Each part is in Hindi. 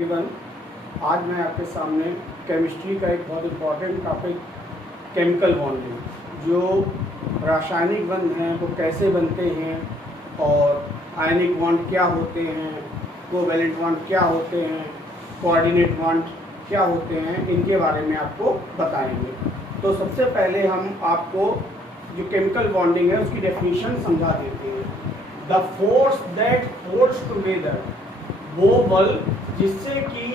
तकरीबन आज मैं आपके सामने केमिस्ट्री का एक बहुत इम्पॉर्टेंट टॉपिक केमिकल बॉन्डिंग, जो रासायनिक बंध हैं वो कैसे बनते हैं और आयनिक बॉन्ड क्या होते हैं, कोवैलेंट बॉन्ड क्या होते हैं, कोऑर्डिनेट बॉन्ड क्या होते हैं, इनके बारे में आपको बताएंगे। तो सबसे पहले हम आपको जो केमिकल बॉन्डिंग है उसकी डेफिनेशन समझा देते हैं। The force that holds together, वो बल जिससे कि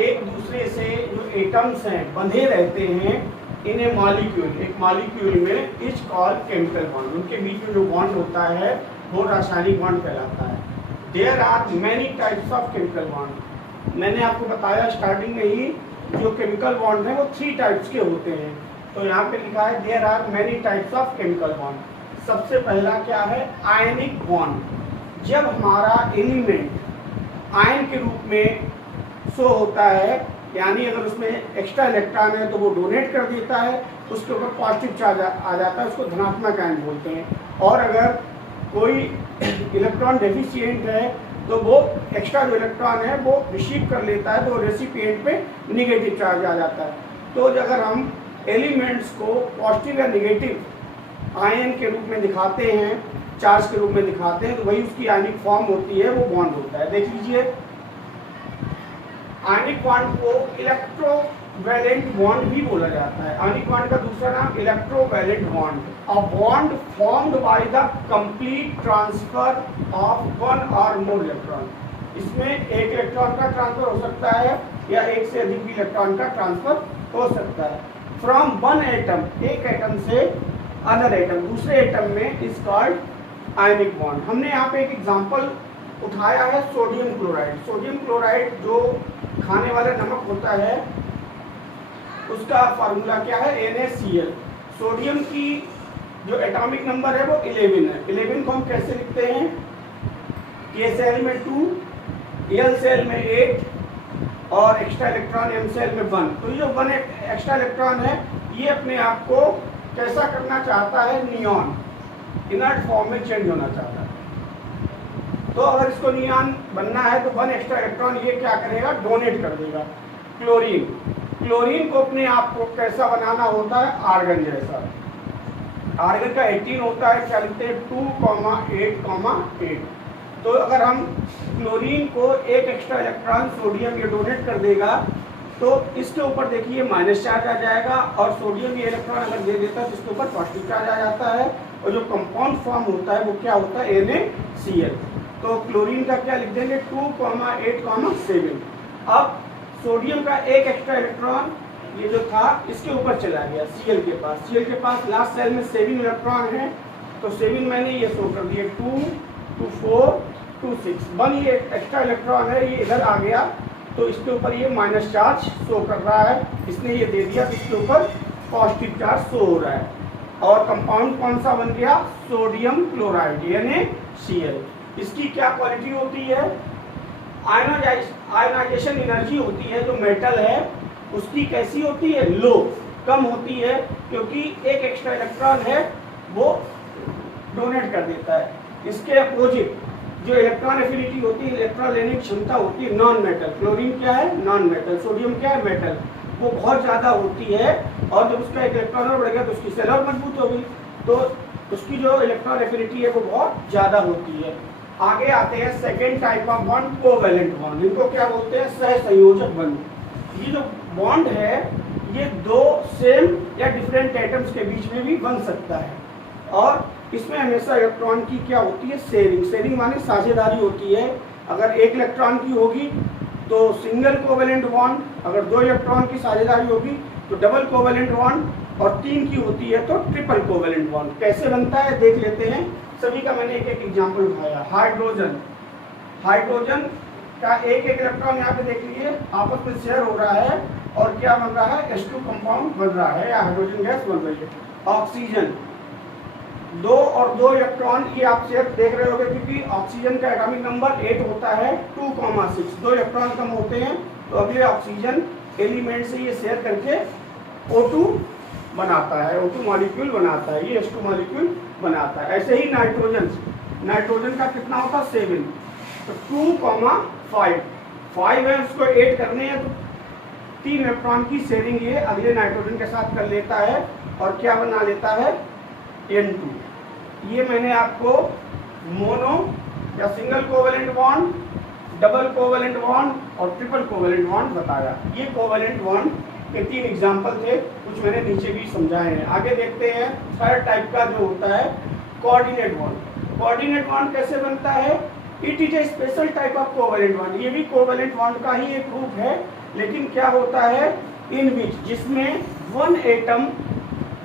एक दूसरे से जो एटम्स हैं बंधे रहते हैं इन ए मॉलिक्यूल, एक मॉलिक्यूल में इज कॉल्ड केमिकल बॉन्ड। उनके बीच में जो बॉन्ड होता है वो रासायनिक बॉन्ड कहलाता है। There are many types of chemical bond. मैंने आपको बताया स्टार्टिंग में ही जो केमिकल बॉन्ड है वो 3 टाइप्स के होते हैं। तो यहाँ पे लिखा है there are many types of chemical bond. सबसे पहला क्या है? Ionic bond. जब हमारा एलिमेंट आयन के रूप में शो होता है, यानी अगर उसमें एक्स्ट्रा इलेक्ट्रॉन है तो वो डोनेट कर देता है, उसके ऊपर पॉजिटिव चार्ज आ जाता है, उसको धनात्मक आयन बोलते हैं। और अगर कोई इलेक्ट्रॉन डेफिशिएंट है तो वो एक्स्ट्रा जो इलेक्ट्रॉन है वो रिसीव कर लेता है, तो रेसिपिएंट पे निगेटिव चार्ज आ जाता है। तो अगर हम एलिमेंट्स को पॉजिटिव या निगेटिव आयन के रूप में दिखाते हैं, चार्ज के रूप में दिखाते हैं, तो वही उसकी आयनिक फॉर्म होती है, वो बॉन्ड होता है। देख लीजिए, आयनिक बॉन्ड को इलेक्ट्रोवैलेंट बॉन्ड भी बोला जाता है। आयनिक बॉन्ड का दूसरा नाम electrovalent bond. A bond formed by the complete transfer of one और मोर इलेक्ट्रॉन। इसमें एक इलेक्ट्रॉन का ट्रांसफर हो सकता है या एक से अधिक भी इलेक्ट्रॉन का ट्रांसफर हो सकता है। फ्रॉम वन एटम, एक एटम से अदर एटम, दूसरे एटम में इज कॉल्ड आयनिक बॉन्ड। हमने यहाँ पे एक एग्जांपल उठाया है सोडियम क्लोराइड। सोडियम क्लोराइड जो खाने वाला नमक होता है उसका फार्मूला क्या है? NaCl। सोडियम की जो एटॉमिक नंबर है वो 11 है। 11 को हम कैसे लिखते हैं? K सेल में 2, L सेल में 8 और एक्स्ट्रा इलेक्ट्रॉन M सेल में 1। तो ये जो 1 एक्स्ट्रा इलेक्ट्रॉन है ये अपने आप को कैसा करना चाहता है? नियॉन, इनर्ट फॉर्म में चेंज होना चाहता है। तो अगर इसको नियॉन बनना है तो 1 एक्स्ट्रा इलेक्ट्रॉन ये क्या करेगा? डोनेट कर देगा। क्लोरीन, क्लोरीन को अपने आप को कैसा बनाना होता है? आर्गन जैसा। आर्गन का 18 होता है, क्या लिखते हैं? 2,8,8। तो अगर हम क्लोरीन को एक एक्स्ट्रा इलेक्ट्रॉन सोडियम ये डोनेट कर देगा तो इसके ऊपर देखिए माइनस चार्ज आ जाएगा, और सोडियम ये इलेक्ट्रॉन अगर दे देता है तो इसके ऊपर पॉजिटिव चार्ज आ जाता है, और जो कंपाउंड फॉर्म होता है वो क्या होता है? NaCl। तो क्लोरीन का क्या लिख देंगे? 2,8,7। अब सोडियम का एक एक्स्ट्रा इलेक्ट्रॉन ये जो था इसके ऊपर चला गया Cl के पास। Cl के पास लास्ट सेल में 7 इलेक्ट्रॉन है, तो 7 मैंने ये शो कर दिए, 2, 2, 4, 2, 6। 1 ये एक्स्ट्रा इलेक्ट्रॉन है, ये इधर आ गया तो इसके ऊपर ये माइनस चार्ज शो कर रहा है। इसने ये दे दिया तो इसके ऊपर पॉजिटिव चार्ज शो हो रहा है। और कंपाउंड कौन सा बन गया? Sodium chloride, NaCl। इसकी क्या क्वालिटी होती है? आयनाइजेशन एनर्जी होती है, जो मेटल है उसकी कैसी होती है? लो, कम होती है, क्योंकि एक एक्स्ट्रा इलेक्ट्रॉन है वो डोनेट कर देता है। इसके अपोजिट जो इलेक्ट्रॉन एफिनिटी होती है, इलेक्ट्रॉन लेने की क्षमता होती है नॉन मेटल। क्लोरीन क्या है? Non metal. सोडियम क्या है? मेटल। वो बहुत ज़्यादा होती है, और जब उसका एक इलेक्ट्रॉन और बढ़ गया तो उसकी सेल और मजबूत हो गई, तो उसकी जो इलेक्ट्रॉन एफिनिटी है वो बहुत ज़्यादा होती है। आगे आते हैं second type of bond, covalent bond. इनको क्या बोलते हैं? सहसंयोजक बंध। ये जो बॉन्ड है ये 2 सेम या डिफरेंट एटम्स के बीच में भी बन सकता है, और इसमें हमेशा इलेक्ट्रॉन की क्या होती है? शेयरिंग। शेयरिंग माने साझेदारी होती है। अगर एक इलेक्ट्रॉन की होगी तो सिंगल कोवैलेंट बॉन्ड, अगर 2 इलेक्ट्रॉन की साझेदारी होगी तो डबल कोवैलेंट बॉन्ड, और 3 की होती है तो ट्रिपल कोवैलेंट बॉन्ड। कैसे बनता है देख लेते हैं। सभी का मैंने एक एक एग्जाम्पल उठाया। हाइड्रोजन, हाइड्रोजन का एक एक इलेक्ट्रॉन यहाँ पे देख लीजिए आपस में शेयर हो रहा है, और क्या बन रहा है? H2 कंपाउंड बन रहा है या हाइड्रोजन गैस बन रही है। ऑक्सीजन, 2 और 2 इलेक्ट्रॉन ये आप शेयर देख रहे होंगे, क्योंकि ऑक्सीजन का एटॉमिक नंबर 8 होता है, 2,6। 2 इलेक्ट्रॉन कम होते हैं, तो अब ये ऑक्सीजन एलिमेंट से ये शेयर करके O2 बनाता है, O2 मॉलिक्यूल बनाता है, ये H2 मॉलिक्यूल बनाता है। ऐसे ही नाइट्रोजन, नाइट्रोजन का कितना होता है? 7। तो 2,5 5 है उसको 8 करने हैं, तो 3 इलेक्ट्रॉन की शेयरिंग ये अगले नाइट्रोजन के साथ कर लेता है और क्या बना लेता है, N2। ये मैंने आपको मोनो या single covalent bond, double covalent bond और ट्रिपल कोवेलेंट बॉन्ड बताया। ये कोवेलेंट बॉन्ड के 3 एग्जाम्पल थे, कुछ मैंने नीचे भी समझाए हैं। आगे देखते हैं थर्ड टाइप का जो होता है कोऑर्डिनेट बॉन्ड। कोऑर्डिनेट बॉन्ड कैसे बनता है, it is a special type of covalent bond. ये भी कोवेलेंट बॉन्ड का ही एक रूप है, लेकिन क्या होता है, इन विच, जिसमें one atom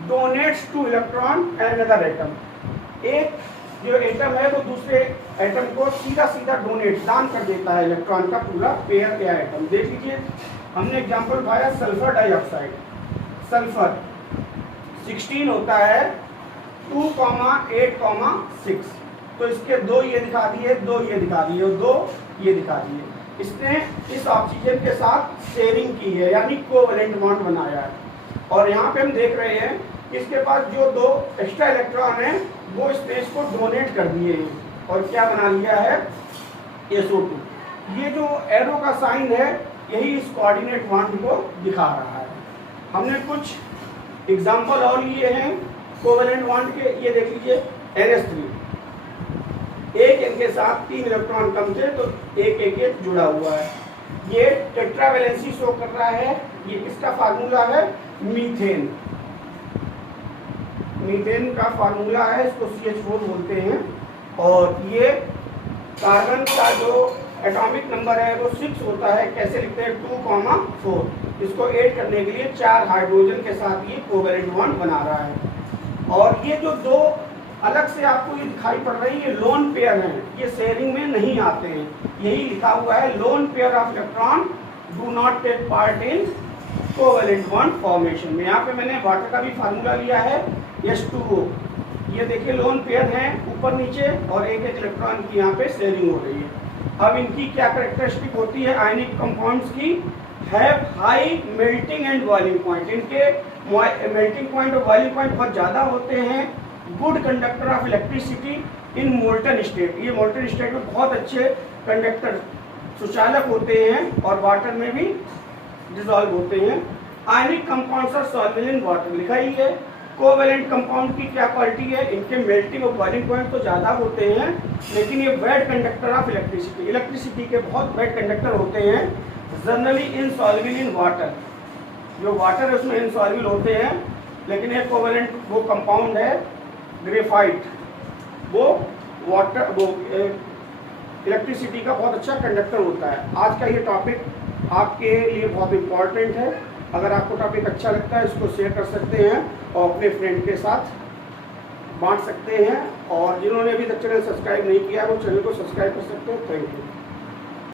donates two electron and another atom. एक जो एटम है वो दूसरे एटम को सीधा सीधा डोनेट, दान कर देता है इलेक्ट्रॉन का पूरा पेयर या एटम। देख लीजिए, हमने एग्जांपल उठाया सल्फर डाइऑक्साइड। सल्फर 16 होता है 2,8,6, तो इसके 2 ये दिखा दिए, 2 ये दिखा दिए और 2 ये दिखा दिए। इसने इस ऑक्सीजन के साथ शेयरिंग की है, यानी कोवेलेंट बॉन्ड बनाया है। और यहाँ पे हम देख रहे हैं कि इसके पास जो 2 एक्स्ट्रा इलेक्ट्रॉन हैं वो स्पेस को डोनेट कर दिए हैं और क्या बना लिया है, SO2। ये जो एरो का साइन है यही इस कोऑर्डिनेट बॉन्ड को दिखा रहा है। हमने कुछ एग्जाम्पल और लिए हैं कोवेलेंट बॉन्ड के, ये देख लीजिए NH3, एक इनके साथ 3 इलेक्ट्रॉन कम थे तो एक जुड़ा हुआ है। ये टेट्रावैलेंसी शो कर रहा है। ये किसका फार्मूला है, मीथेन। मीथेन का फार्मूला है, इसको CH4 बोलते हैं। और ये कार्बन का जो एटॉमिक नंबर है वो 6 होता है। कैसे लिखते हैं, 2,4। इसको ऐड करने के लिए 4 हाइड्रोजन के साथ ये कोवेलेंट बॉन्ड बना रहा है। और ये जो 2 अलग से आपको ये दिखाई पड़ रही है, लोन पेयर हैं, ये शेयरिंग में नहीं आते हैं। यही लिखा हुआ है, lone pair of electron do not take part in covalent bond formation में। यहाँ पे मैंने वाटर का भी फार्मूला लिया है, H2O। ये देखिए लोन पेयर हैं ऊपर नीचे और एक इलेक्ट्रॉन की यहाँ पे शेयरिंग हो रही है। अब इनकी क्या कैरेक्टरिस्टिक होती है आयनिक कंपाउंड्स की, have high melting and boiling point. इनके मेल्टिंग पॉइंट और बॉइलिंग पॉइंट बहुत ज़्यादा होते हैं। Good conductor of electricity in molten state. ये मोल्टन स्टेट में बहुत अच्छे कंडक्टर, सुचालक होते हैं और वाटर में भी डिसॉल्व होते हैं। Ionic compounds are soluble in water, लिखा ही है। कोवेलेंट कंपाउंड की क्या क्वालिटी है, इनके मेल्टिंग और बॉइलिंग पॉइंट तो ज़्यादा होते हैं, लेकिन ये weak conductor of electricity, electricity के बहुत वेट कंडक्टर होते हैं। जनरली इनसॉल्युबल इन वाटर, जो वाटर है उसमें इनसॉल्युबल होते हैं। लेकिन एक कोवेलेंट वो कंपाउंड है ग्रेफाइट, वो वाटर, वो इलेक्ट्रिसिटी का बहुत अच्छा कंडक्टर होता है। आज का ये टॉपिक आपके लिए बहुत इम्पॉर्टेंट है। अगर आपको टॉपिक अच्छा लगता है इसको शेयर कर सकते हैं और अपने फ्रेंड के साथ बांट सकते हैं। और जिन्होंने अभी तक चैनल सब्सक्राइब नहीं किया वो चैनल को सब्सक्राइब कर सकते हैं। Thank you.